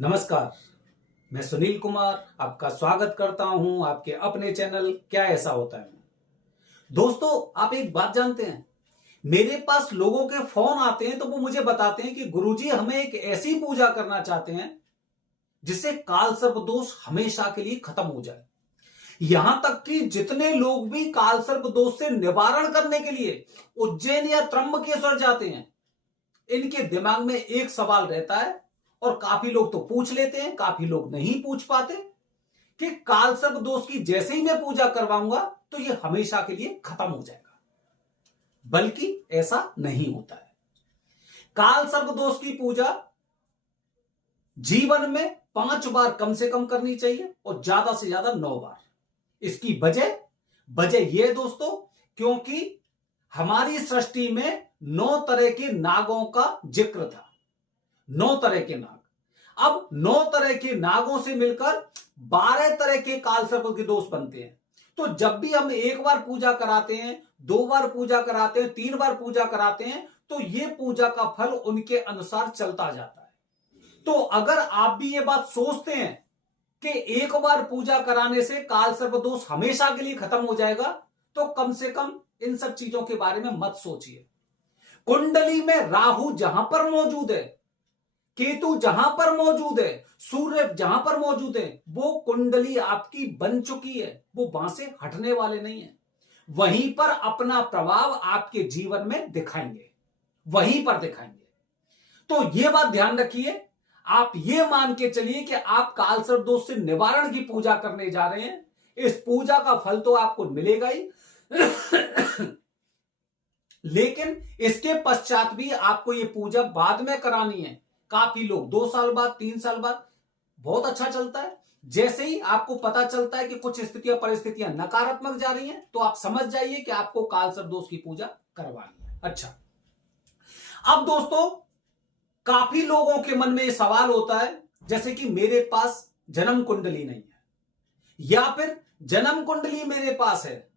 नमस्कार। मैं सुनील कुमार आपका स्वागत करता हूं आपके अपने चैनल क्या ऐसा होता है। दोस्तों, आप एक बात जानते हैं, मेरे पास लोगों के फोन आते हैं तो वो मुझे बताते हैं कि गुरुजी हमें एक ऐसी पूजा करना चाहते हैं जिससे काल सर्प दोष हमेशा के लिए खत्म हो जाए। यहां तक कि जितने लोग भी काल सर्प दोष से निवारण करने के लिए उज्जैन या त्र्यंबकेश्वर जाते हैं, इनके दिमाग में एक सवाल रहता है और काफी लोग तो पूछ लेते हैं, काफी लोग नहीं पूछ पाते कि काल सर्प दोष की जैसे ही मैं पूजा करवाऊंगा तो ये हमेशा के लिए खत्म हो जाएगा। बल्कि ऐसा नहीं होता है। काल सर्प दोष की पूजा जीवन में 5 बार कम से कम करनी चाहिए और ज्यादा से ज्यादा 9 बार। इसकी वजह यह दोस्तों, क्योंकि हमारी सृष्टि में 9 तरह के नागों का जिक्र था। 9 तरह के नाग। अब 9 तरह के नागों से मिलकर 12 तरह के काल सर्प के दोष बनते हैं। तो जब भी हम 1 बार पूजा कराते हैं, 2 बार पूजा कराते हैं, 3 बार पूजा कराते हैं, तो यह पूजा का फल उनके अनुसार चलता जाता है। तो अगर आप भी ये बात सोचते हैं कि 1 बार पूजा कराने से काल सर्प दोष हमेशा के लिए खत्म हो जाएगा, तो कम से कम इन सब चीजों के बारे में मत सोचिए। कुंडली में राहु जहां पर मौजूद है, केतु जहां पर मौजूद है, सूर्य जहां पर मौजूद है, वो कुंडली आपकी बन चुकी है। वो वहां से हटने वाले नहीं है। वहीं पर अपना प्रभाव आपके जीवन में दिखाएंगे, वहीं पर दिखाएंगे। तो यह बात ध्यान रखिए। आप ये मान के चलिए कि आप काल सर्प दोष से निवारण की पूजा करने जा रहे हैं। इस पूजा का फल तो आपको मिलेगा ही लेकिन इसके पश्चात भी आपको यह पूजा बाद में करानी है। काफी लोग 2 साल बाद, 3 साल बाद, बहुत अच्छा चलता है। जैसे ही आपको पता चलता है कि कुछ स्थितियां परिस्थितियां नकारात्मक जा रही हैं, तो आप समझ जाइए कि आपको काल सर्प दोष की पूजा करवानी है। अच्छा, अब दोस्तों, काफी लोगों के मन में यह सवाल होता है, जैसे कि मेरे पास जन्म कुंडली नहीं है, या फिर जन्म कुंडली मेरे पास है,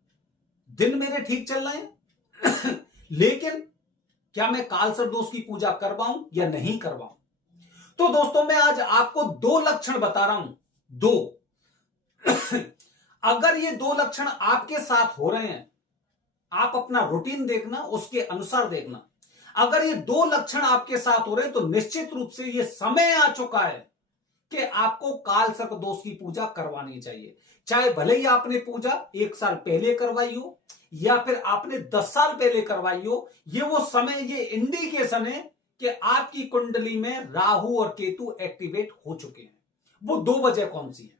दिन मेरे ठीक चल रहे हैं लेकिन क्या मैं काल सर्प दोष की पूजा करवाऊं या नहीं करवाऊं? तो दोस्तों, मैं आज आपको 2 लक्षण बता रहा हूं। 2 अगर ये 2 लक्षण आपके साथ हो रहे हैं, आप अपना रूटीन देखना, उसके अनुसार देखना। अगर ये 2 लक्षण आपके साथ हो रहे हैं तो निश्चित रूप से ये समय आ चुका है कि आपको काल सर्प दोष की पूजा करवानी चाहिए। चाहे भले ही आपने पूजा 1 साल पहले करवाई हो या फिर आपने 10 साल पहले करवाई हो, ये वो समय, ये इंडिकेशन है कि आपकी कुंडली में राहु और केतु एक्टिवेट हो चुके हैं। वो 2 वजह कौन सी है,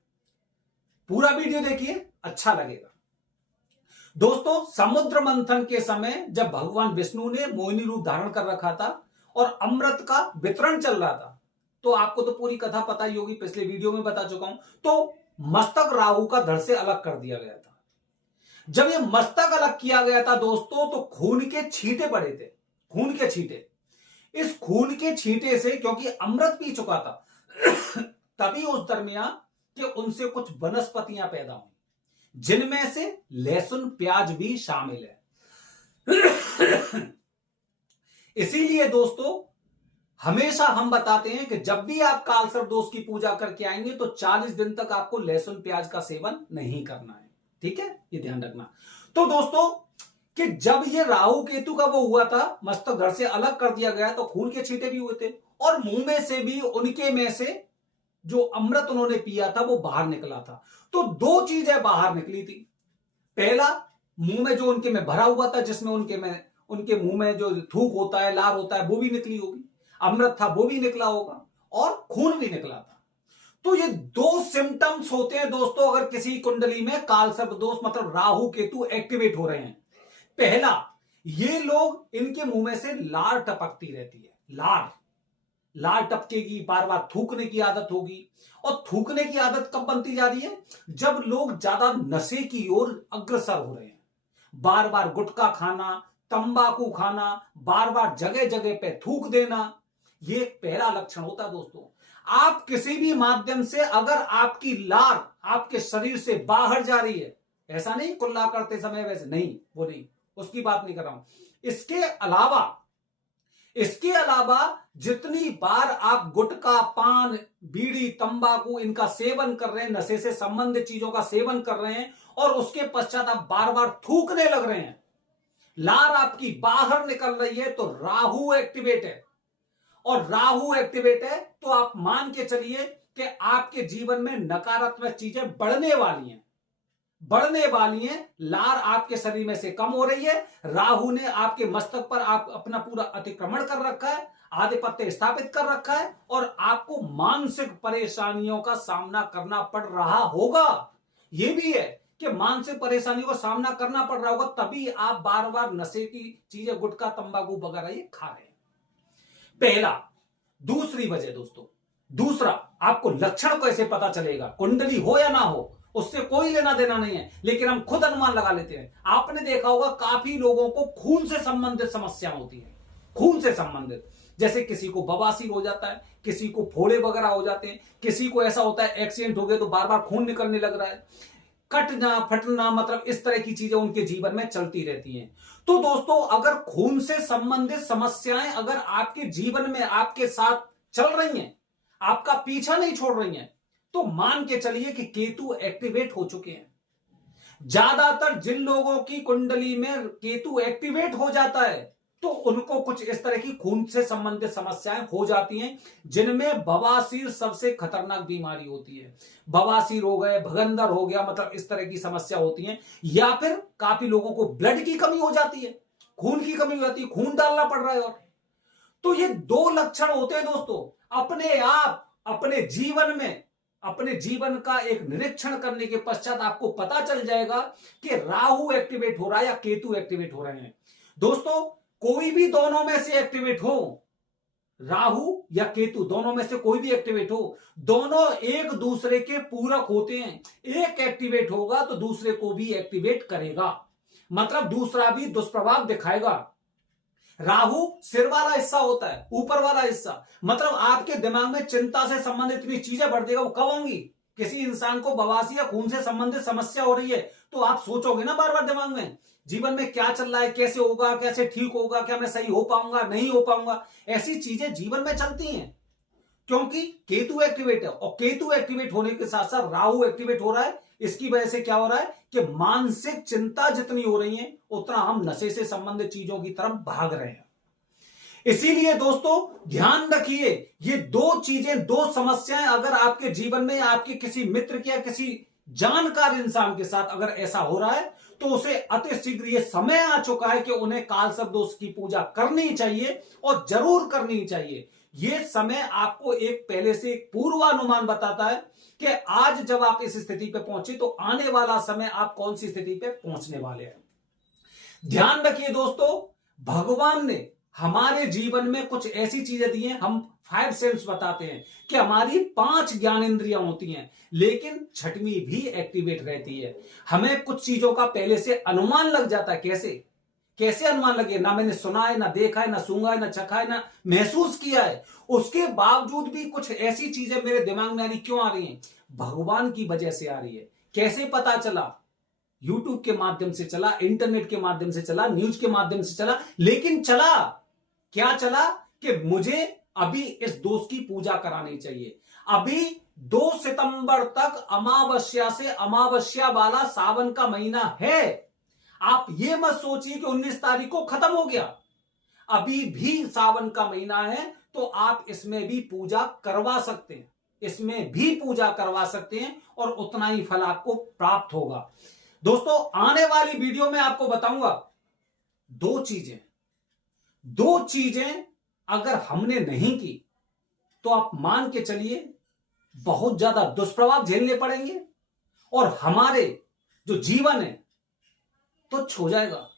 पूरा वीडियो देखिए, अच्छा लगेगा। दोस्तों, समुद्र मंथन के समय जब भगवान विष्णु ने मोहिनी रूप धारण कर रखा था और अमृत का वितरण चल रहा था, तो आपको तो पूरी कथा पता ही होगी, पिछले वीडियो में बता चुका हूं। तो मस्तक राहु का धड़ से अलग कर दिया गया था। जब ये मस्तक अलग किया गया था दोस्तों, तो खून के छींटे पड़े थे, खून के छींटे। इस खून के छींटे से, क्योंकि अमृत पी चुका था तभी उस दरमियान कि उनसे कुछ वनस्पतियां पैदा हुई, जिनमें से लहसुन प्याज भी शामिल है इसीलिए दोस्तों, हमेशा हम बताते हैं कि जब भी आप काल सर्प दोष की पूजा करके आएंगे तो 40 दिन तक आपको लहसुन प्याज का सेवन नहीं करना है। ठीक है, ये ध्यान रखना। तो दोस्तों, कि जब ये राहु केतु का वो हुआ था, मस्तक धड़ से अलग कर दिया गया, तो खून के छींटे भी हुए थे और मुंह में से भी, उनके में से जो अमृत उन्होंने पिया था वो बाहर निकला था। तो 2 चीजें बाहर निकली थी। पहला, मुंह में जो उनके में भरा हुआ था, जिसमें उनके मुंह में जो थूक होता है, लार होता है, वो भी निकली होगी, अमृत था वो भी निकला होगा और खून भी निकला था। तो ये 2 सिम्टम्स होते हैं दोस्तों, अगर किसी कुंडली में काल सर्प दोष मतलब राहु केतु एक्टिवेट हो रहे हैं। पहला, ये लोग, इनके मुंह में से लार टपकती रहती है, लार टपकेगी, बार बार थूकने की आदत होगी। और थूकने की आदत कब बनती जा रही है? जब लोग ज्यादा नशे की ओर अग्रसर हो रहे हैं। बार बार गुटखा खाना, तंबाकू खाना, बार बार जगह जगह पे थूक देना, ये पहला लक्षण होता है दोस्तों। आप किसी भी माध्यम से अगर आपकी लार आपके शरीर से बाहर जा रही है, ऐसा नहीं कुल्ला करते समय वैसे नहीं, वो नहीं, उसकी बात नहीं कर रहा हूं। इसके अलावा जितनी बार आप गुटखा, पान, बीड़ी, तंबाकू इनका सेवन कर रहे हैं, नशे से संबंधित चीजों का सेवन कर रहे हैं और उसके पश्चात आप बार बार थूकने लग रहे हैं, लार आपकी बाहर निकल रही है, तो राहु एक्टिवेट है। और राहु एक्टिवेट है तो आप मान के चलिए कि आपके जीवन में नकारात्मक चीजें बढ़ने वाली हैं, बढ़ने वाली हैं। लार आपके शरीर में से कम हो रही है। राहु ने आपके मस्तक पर आप अपना पूरा अतिक्रमण कर रखा है, आधिपत्य स्थापित कर रखा है और आपको मानसिक परेशानियों का सामना करना पड़ रहा होगा। यह भी है कि मानसिक परेशानियों का सामना करना पड़ रहा होगा, तभी आप बार बार नशे की चीजें, गुटखा, तंबाकू वगैरह ये खा रहे हैं। पहला। दूसरी वजह दोस्तों, दूसरा, आपको लक्षण कैसे पता चलेगा? कुंडली हो या ना हो उससे कोई लेना देना नहीं है, लेकिन हम खुद अनुमान लगा लेते हैं। आपने देखा होगा काफी लोगों को खून से संबंधित समस्या होती है, खून से संबंधित, जैसे किसी को बवासीर हो जाता है, किसी को फोड़े वगैरह हो जाते हैं, किसी को ऐसा होता है एक्सीडेंट हो गया तो बार बार खून निकलने लग रहा है, कटना फटना, मतलब इस तरह की चीजें उनके जीवन में चलती रहती हैं। तो दोस्तों, अगर खून से संबंधित समस्याएं अगर आपके जीवन में आपके साथ चल रही हैं, आपका पीछा नहीं छोड़ रही हैं, तो मान के चलिए कि केतु एक्टिवेट हो चुके हैं। ज्यादातर जिन लोगों की कुंडली में केतु एक्टिवेट हो जाता है तो उनको कुछ इस तरह की खून से संबंधित समस्याएं हो जाती हैं, जिनमें बवासीर सबसे खतरनाक बीमारी होती है। बवासीर हो गए, भगंदर हो गया, मतलब इस तरह की समस्या होती है। या फिर काफी लोगों को ब्लड की कमी हो जाती है, खून की कमी हो जाती है, खून डालना पड़ रहा है। और तो ये दो लक्षण होते हैं दोस्तों। अपने आप अपने जीवन का एक निरीक्षण करने के पश्चात आपको पता चल जाएगा कि राहु एक्टिवेट हो रहा है या केतु एक्टिवेट हो रहे हैं। दोस्तों, कोई भी दोनों में से एक्टिवेट हो, राहु या केतु दोनों में से कोई भी एक्टिवेट हो, दोनों एक दूसरे के पूरक होते हैं। एक एक्टिवेट होगा तो दूसरे को भी एक्टिवेट करेगा, मतलब दूसरा भी दुष्प्रभाव दिखाएगा। राहु सिर वाला हिस्सा होता है, ऊपर वाला हिस्सा, मतलब आपके दिमाग में चिंता से संबंधित इतनी चीजें बढ़ देगा। वो कब होंगी? किसी इंसान को बवासीर या खून से संबंधित समस्या हो रही है तो आप सोचोगे ना बार बार दिमाग में, जीवन में क्या चल रहा है, कैसे होगा, कैसे ठीक होगा, क्या मैं सही हो पाऊंगा, नहीं हो पाऊंगा, ऐसी चीजें जीवन में चलती हैं क्योंकि केतु एक्टिवेट है। और केतु एक्टिवेट होने के साथ साथ राहु एक्टिवेट हो रहा है। इसकी वजह से क्या हो रहा है कि मानसिक चिंता जितनी हो रही है उतना हम नशे से संबंधित चीजों की तरफ भाग रहे हैं। इसीलिए दोस्तों, ध्यान रखिए, ये दो चीजें, दो समस्याएं अगर आपके जीवन में, आपके किसी मित्र की या किसी जानकार इंसान के साथ अगर ऐसा हो रहा है तो उसे अति शीघ्र ये समय आ चुका है कि उन्हें कालसर्प दोष की पूजा करनी चाहिए और जरूर करनी चाहिए। ये समय आपको एक पहले से एक पूर्वानुमान बताता है कि आज जब आप इस स्थिति पे पहुंचे तो आने वाला समय आप कौन सी स्थिति पे पहुंचने वाले हैं। ध्यान रखिए दोस्तों, भगवान ने हमारे जीवन में कुछ ऐसी चीजें दी हैं, हम 5 सेंस बताते हैं कि हमारी 5 ज्ञानेंद्रियां होती हैं, लेकिन छठवीं भी एक्टिवेट रहती है। हमें कुछ चीजों का पहले से अनुमान लग जाता है। कैसे अनुमान लगे? ना मैंने सुना है, ना देखा है, ना सूंघा है, ना चखा है, ना महसूस किया है, उसके बावजूद भी कुछ ऐसी चीजें मेरे दिमाग में आ रही। क्यों आ रही हैं? भगवान की वजह से आ रही है। कैसे पता चला? यूट्यूब के माध्यम से चला, इंटरनेट के माध्यम से चला, न्यूज के माध्यम से चला, लेकिन चला क्या? चला कि मुझे अभी इस दोष की पूजा करानी चाहिए। अभी 2 सितंबर तक अमावस्या से अमावस्या वाला सावन का महीना है। आप ये मत सोचिए कि 19 तारीख को खत्म हो गया, अभी भी सावन का महीना है, तो आप इसमें भी पूजा करवा सकते हैं, इसमें भी पूजा करवा सकते हैं और उतना ही फल आपको प्राप्त होगा। दोस्तों, आने वाली वीडियो में आपको बताऊंगा दो चीजें अगर हमने नहीं की तो आप मान के चलिए बहुत ज्यादा दुष्प्रभाव झेलने पड़ेंगे और हमारे जो जीवन है तुच्छ हो जाएगा,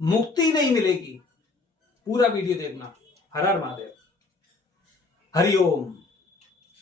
मुक्ति नहीं मिलेगी। पूरा वीडियो देखना। हर हर महादेव, हरिओम।